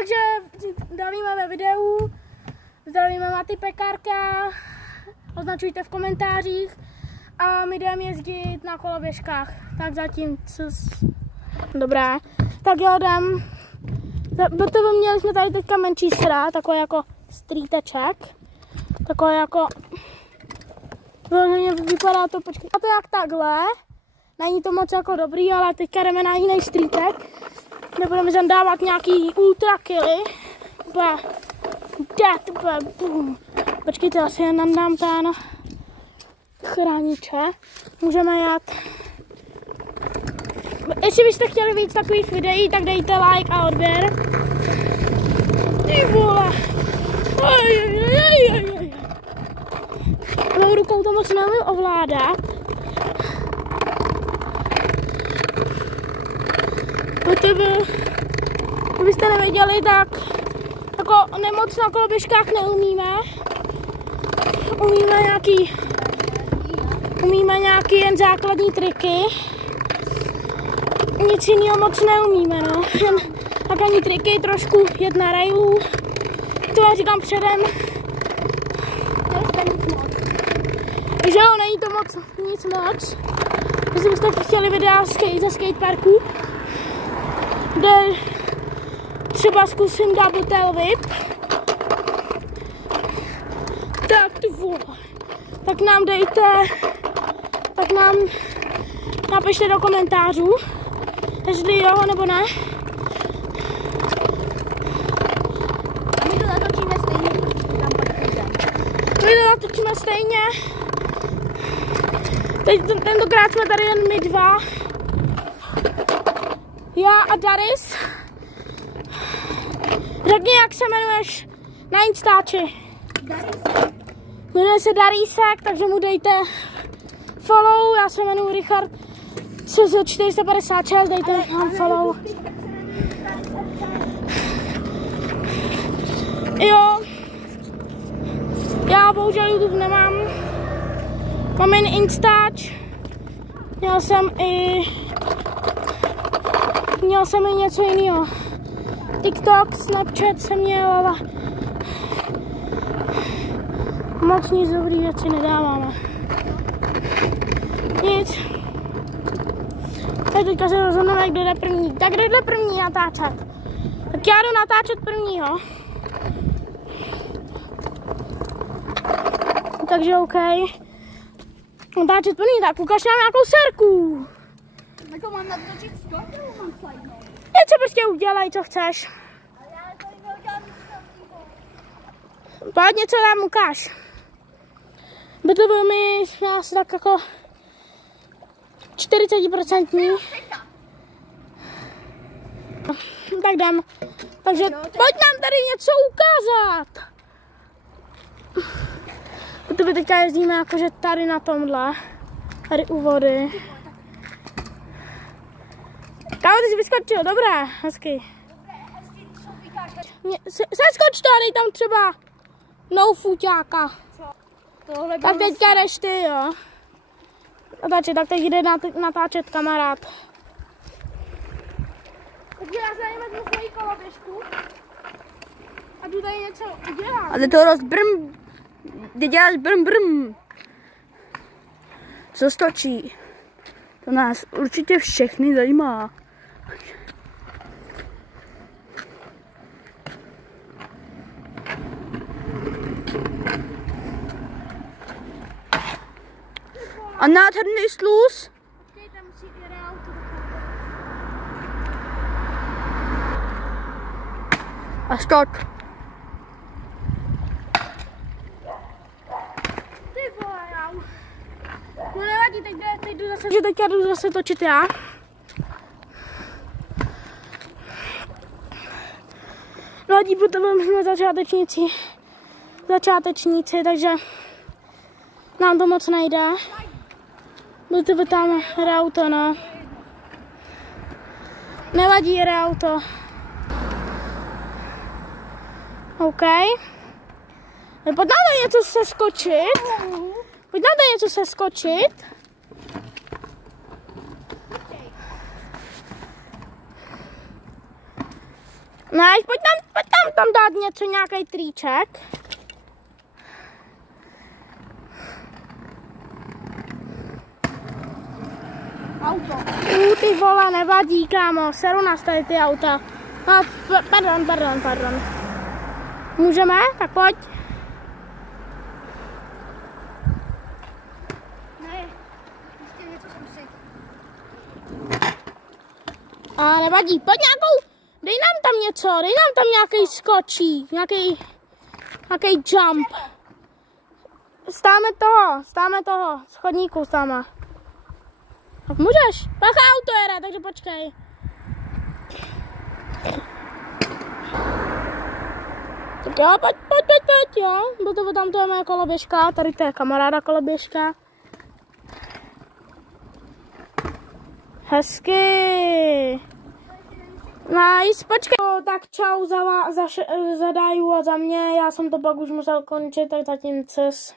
takže zdravíme ve videu, zdravíme Maty Pekárka, označujte v komentářích a my jdeme jezdit na koloběžkách. Tak zatím, dobré. Tak jo, jdem. Měli jsme tady teďka menší sra, takový jako stríteček. Takový jako, vypadá to, počkej, a to jak takhle. Není to moc jako dobrý, ale teďka jdeme na jiný streetek. Nebudeme sem dávat nějaký ultra killy. Počkejte, asi jen nandám ten chrániče. Můžeme jet. Jestli byste chtěli víc takových videí, tak dejte like a odběr. Ty vole. Mou rukou to moc neumím ovládat. Kdybyste nevěděli, tak jako nemoc na koloběžkách neumíme. Umíme nějaký jen základní triky. Nic jiného moc neumíme, no. Jen základní triky, trošku jet na railu. To já říkám předem. Takže jo, není to moc, nic moc. Jestli byste chtěli videa ze skateparku, kde třeba zkusím double tail whip, tak ty vole, tak nám dejte, tak nám napište do komentářů, jestli jo nebo ne. A my to natočíme stejně, tam pak půjdeme. My to natočíme stejně. Tentokrát jsme tady jen my dva. Já a Daris. Řekni, jak se jmenuješ na Instači. Jmenuje se Darísek, takže mu dejte follow. Já se jmenuji Richard CZ456, dejte nám follow. Jo. Já bohužel YouTube nemám. Mám jen Instač. Měl jsem i něco jiného. TikTok, Snapchat jsem měl, ale moc nic dobrý věci nedáváme. Nic. Tak teďka se rozhodneme, kdo jde první. Tak kdo jde první natáčet? Tak já jdu natáčet prvního. Takže OK. Natáčet první, tak ukaž nám nějakou serku. Jako mám natočit skok, nebo mám slajnout? Něco prostě udělej, co chceš. Ale já tady neudělám nic. Pojď něco nám ukáž. By to bylo mi asi tak jako 40%. Tak jdem. Takže pojď nám tady něco ukázat. Protože teďka jezdíme jakože tady na tomhle. Tady u vody. Kámo, ty jsi vyskočil, dobré, hezky. Seskoč to a dej tam třeba fuťáka. Tak teďka jdeš ty, jo. Natáčet, tak teď jde natáčet kamarád. Takže já se vezmu svoji koloběžku a jdu tady něco udělat. A ty to rozbrm, ty děláš brm. Co stočí? To nás určitě všechny zajímá. A nádherný sluz. Počkejte, musí jít auto. A start. Ty vole, já. No nevadí, teď jdu zase. Takže teďka jdu zase točit já. Nevadí, protože jsme začátečníci, takže nám to moc nejde. Protože tam jde auto, no. Nevadí, jde auto. OK. Pojď nám tady něco seskočit. Ne, pojď tam dát něco, nějaký triček. Auto. Ty vole, nevadí, kámo, seru nás tady ty auta. No, pardon. Můžeme? Tak pojď. Ne, ještě něco jsem si. A nevadí, pojď dej nám tam něco, dej nám tam nějaký skočík, nějaký jump. Stáme toho, schodníku stáme. Tak můžeš, bacha, auto jede, takže počkej. Tak jo, pojď, jo, protože tam to je moje koloběžka, tady to je kamaráda koloběžka. Hezky. Nice, počkej. Tak čau za Daju a za mě, já jsem to pak už musel končit, tak zatím ces.